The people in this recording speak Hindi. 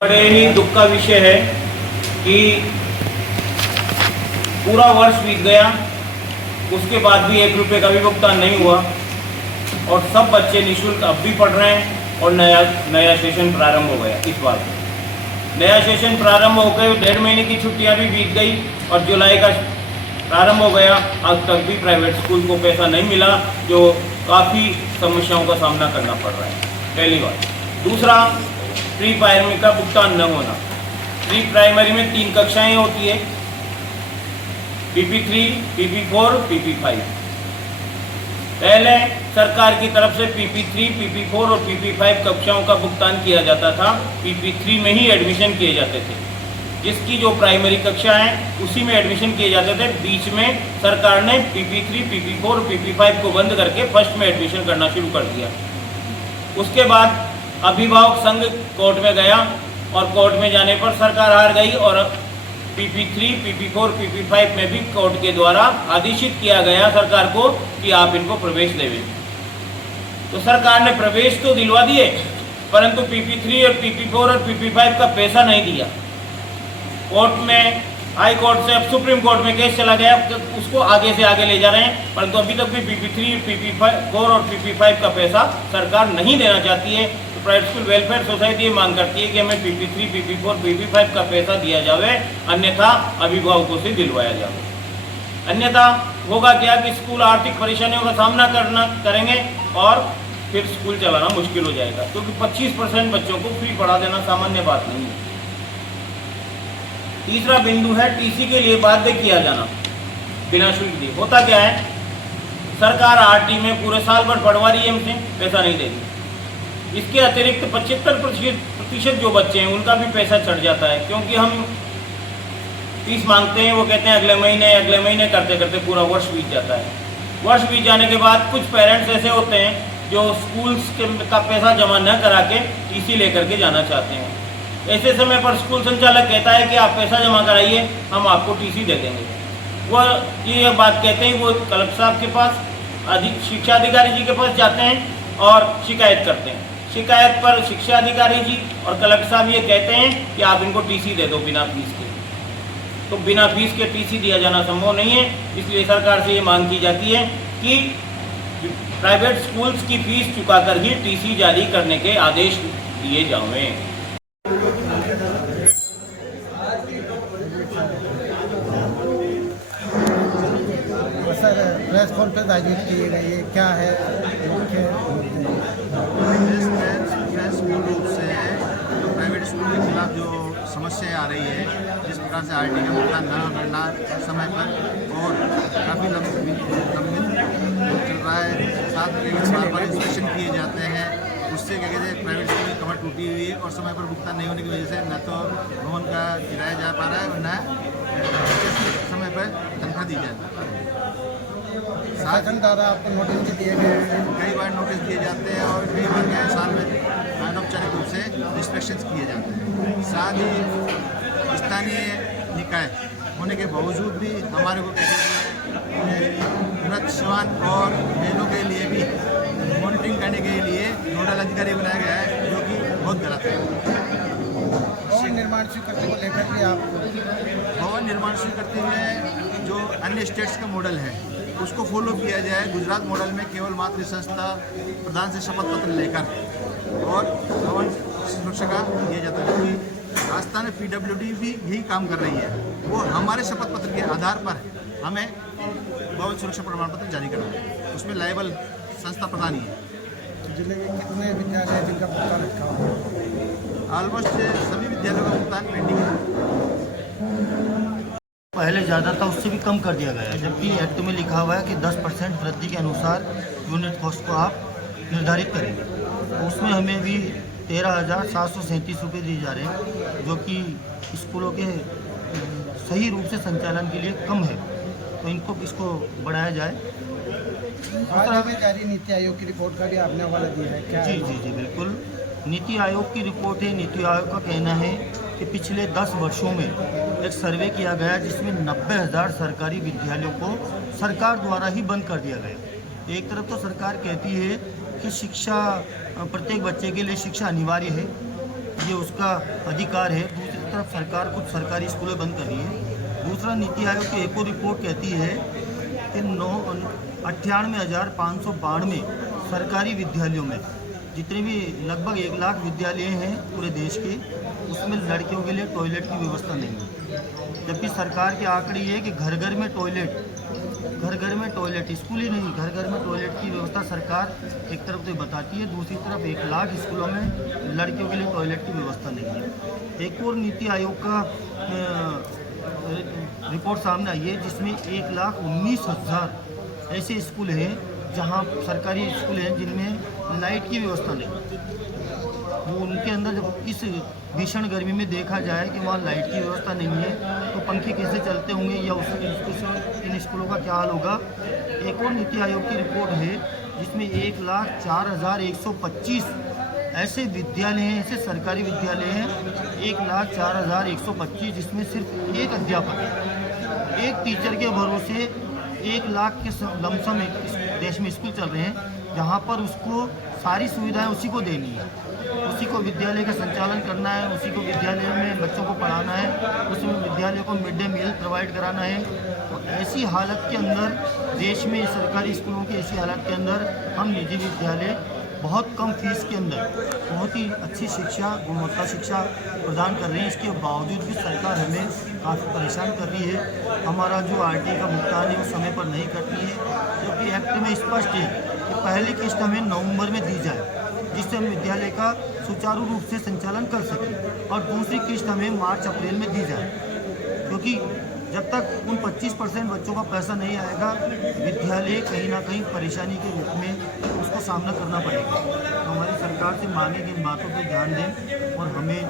बड़े ही दुख का विषय है कि पूरा वर्ष बीत गया, उसके बाद भी 1 रुपये का भी भुगतान नहीं हुआ और सब बच्चे निःशुल्क अब भी पढ़ रहे हैं और नया सेशन प्रारंभ हो गया। इस बार नया सेशन प्रारंभ हो गए, 1.5 महीने की छुट्टियां भी बीत गई और जुलाई का प्रारंभ हो गया। अब तक भी प्राइवेट स्कूल को पैसा नहीं मिला, जो काफ़ी समस्याओं का सामना करना पड़ रहा है। पहली बात। दूसरा, प्री प्राइमरी का भुगतान न होना। प्री प्राइमरी में 3 कक्षाएं होती है, PP3, PP4, PP5। पहले सरकार की तरफ से PP3, PP4 और PP5 कक्षाओं का भुगतान किया जाता था। PP3 में ही एडमिशन किए जाते थे, जिसकी जो प्राइमरी कक्षा है उसी में एडमिशन किए जाते थे। बीच में सरकार ने PP3, PP4 और PP5 को बंद करके फर्स्ट में एडमिशन करना शुरू कर दिया। उसके बाद अभिभावक संघ कोर्ट में गया और कोर्ट में जाने पर सरकार हार गई और PP3, PP4, PP5 में भी कोर्ट के द्वारा आदेशित किया गया सरकार को कि आप इनको प्रवेश देवें। तो सरकार ने प्रवेश तो दिलवा दिए, परंतु PP3 और PP4 और PP5 का पैसा नहीं दिया। कोर्ट में, हाई कोर्ट से अब सुप्रीम कोर्ट में केस चला गया, तो उसको आगे से आगे ले जा रहे हैं, परंतु अभी तक भी PP3, PP4 और PP5 का पैसा सरकार नहीं देना चाहती है। तो प्राइवेट स्कूल वेलफेयर सोसाइटी ये मांग करती है कि हमें PP3, PP4, PP5 का पैसा दिया जाए, अन्यथा अभिभावकों से दिलवाया जाए। अन्यथा होगा क्या कि स्कूल आर्थिक परेशानियों का सामना करेंगे और फिर स्कूल चलाना मुश्किल हो जाएगा, क्योंकि 25% बच्चों को फ्री पढ़ा देना सामान्य बात नहीं है। तीसरा बिंदु है टीसी के लिए बाध्य किया जाना बिना शुल्क दिए। होता क्या है, सरकार आरटी में पूरे साल भर पढ़वा रही है, हमसे पैसा नहीं देगी। इसके अतिरिक्त 75% जो बच्चे हैं उनका भी पैसा चढ़ जाता है, क्योंकि हम फीस मांगते हैं, वो कहते हैं अगले महीने करते करते पूरा वर्ष बीत जाता है। वर्ष बीत जाने के बाद कुछ पेरेंट्स ऐसे होते हैं जो स्कूल्स का पैसा जमा न करा के टीसी लेकर के जाना चाहते हैं। ऐसे समय पर स्कूल संचालक कहता है कि आप पैसा जमा कराइए, हम आपको टीसी दे देंगे। वो ये बात कहते हैं, वो कलेक्टर साहब के पास, शिक्षा अधिकारी जी के पास जाते हैं और शिकायत करते हैं। शिकायत पर शिक्षा अधिकारी जी और कलेक्टर साहब ये कहते हैं कि आप इनको टीसी दे दो बिना फीस के। तो बिना फीस के टीसी दिया जाना संभव नहीं है, इसलिए सरकार से ये मांग की जाती है कि प्राइवेट स्कूल्स की फीस चुकाकर ही टीसी जारी करने के आदेश दिए जाएं। सर, प्रेस कॉन्फ्रेंस आयोजित किए गए, ये क्या है मुख्य? मूल रूप से जो प्राइवेट स्कूल के खिलाफ जो समस्याएं आ रही है, जिस प्रकार से आरटी का भुगतान न करना समय पर और काफ़ी लंबित चल रहा है, साथ में बार बार इंस्पेक्शन किए जाते हैं, उससे क्या कहते हैं प्राइवेट स्कूल की कमर टूटी हुई है और समय पर भुगतान नहीं होने की वजह से न तो भवन का किराया जा पा रहा है और न समय पर तनख्वाह दी जा पा रही है। शासन द्वारा आपको नोटिस भी दिए गए हैं? कई बार नोटिस दिए जाते हैं और कई बार क्या साल में अनौपचारिक रूप से इंस्पेक्शंस किए जाते हैं। साथ ही स्थानीय निकाय होने के बावजूद भी हमारे को उन्नत शिवान और मेलों के लिए भी मॉनिटरिंग करने के लिए नोडल अधिकारी बनाया गया है, जो कि बहुत गलत है। भवन निर्माण स्वीकृति को लेकर के आप भवन निर्माण स्वीकृति में जो अन्य स्टेट्स का मॉडल है उसको फॉलो किया जाए। गुजरात मॉडल में केवल मात्र संस्था प्रधान से शपथ पत्र लेकर और भवन सुरक्षा का किया जाता है, क्योंकि राजस्थान में PWD भी यही काम कर रही है। वो हमारे शपथ पत्र के आधार पर हमें भवन सुरक्षा प्रमाण पत्र जारी करना है, उसमें लायबल संस्था प्रधान ही है। जिले में कितने विद्यालय जिनका भुगतान रखा हुआ? ऑलमोस्ट सभी विद्यालयों का भुगतान पेंडिंग है। पहले ज़्यादा था, उससे भी कम कर दिया गया है, जबकि एक्ट में लिखा हुआ है कि 10% वृद्धि के अनुसार यूनिट कॉस्ट को आप निर्धारित करेंगे। तो उसमें हमें भी 13,737 रुपये दिए जा रहे हैं, जो कि स्कूलों के सही रूप से संचालन के लिए कम है, तो इसको बढ़ाया जाए। आज में जारी नीति आयोग की रिपोर्ट का भी आपने हवाला दिया है क्या? जी बिल्कुल, नीति आयोग की रिपोर्ट है। नीति आयोग का कहना है कि पिछले 10 वर्षों में एक सर्वे किया गया जिसमें 90,000 सरकारी विद्यालयों को सरकार द्वारा ही बंद कर दिया गया। एक तरफ तो सरकार कहती है कि शिक्षा, प्रत्येक बच्चे के लिए शिक्षा अनिवार्य है, ये उसका अधिकार है। दूसरी तरफ सरकार कुछ सरकारी स्कूलें बंद कर रही है। दूसरा, नीति आयोग की एक और रिपोर्ट कहती है कि 98,592 सरकारी विद्यालयों में, जितने भी लगभग 1 लाख विद्यालय हैं पूरे देश के, उसमें लड़कियों के लिए टॉयलेट की व्यवस्था नहीं है। जबकि सरकार के आंकड़े ये है कि घर घर में टॉयलेट, स्कूल ही नहीं, घर घर में टॉयलेट की व्यवस्था सरकार एक तरफ तो बताती है, दूसरी तरफ 1 लाख स्कूलों में लड़कियों के लिए टॉयलेट की व्यवस्था नहीं है। एक और नीति आयोग का रिपोर्ट सामने आई है जिसमें 1,19,000 ऐसे स्कूल हैं जहां सरकारी स्कूल हैं जिनमें लाइट की व्यवस्था नहीं है। वो उनके अंदर जब इस भीषण गर्मी में देखा जाए कि वहाँ लाइट की व्यवस्था नहीं है तो पंखे कैसे चलते होंगे या इन स्कूलों का क्या हाल होगा। एक और नीति आयोग की रिपोर्ट है जिसमें 1,04,125 ऐसे विद्यालय हैं, ऐसे सरकारी विद्यालय हैं 1,04,125 जिसमें सिर्फ एक अध्यापक है। एक टीचर के भरोसे 1 लाख के लमसम इस देश में स्कूल चल रहे हैं जहाँ पर उसको सारी सुविधाएं उसी को देनी है, उसी को विद्यालय का संचालन करना है, उसी को विद्यालय में बच्चों को पढ़ाना है, उसी में विद्यालय को मिड डे मील प्रोवाइड कराना है। तो ऐसी हालत के अंदर देश में सरकारी स्कूलों की ऐसी हालत के अंदर हम निजी विद्यालय बहुत कम फीस के अंदर बहुत ही अच्छी शिक्षा, गुणवत्ता शिक्षा प्रदान कर रहे हैं। इसके बावजूद भी सरकार हमें काफ़ी परेशान कर रही है। हमारा जो आरटीई का भुगतान है वो समय पर नहीं करती है, क्योंकि एक्ट में स्पष्ट है कि पहली किस्त हमें नवंबर में दी जाए जिससे हम विद्यालय का सुचारू रूप से संचालन कर सकें, और दूसरी किस्त हमें मार्च-अप्रैल में दी जाए, क्योंकि जब तक उन 25% बच्चों का पैसा नहीं आएगा विद्यालय कहीं ना कहीं परेशानी के रूप में उसको सामना करना पड़ेगा। तो हमारी सरकार से मांगे कि इन बातों पर ध्यान दें और हमें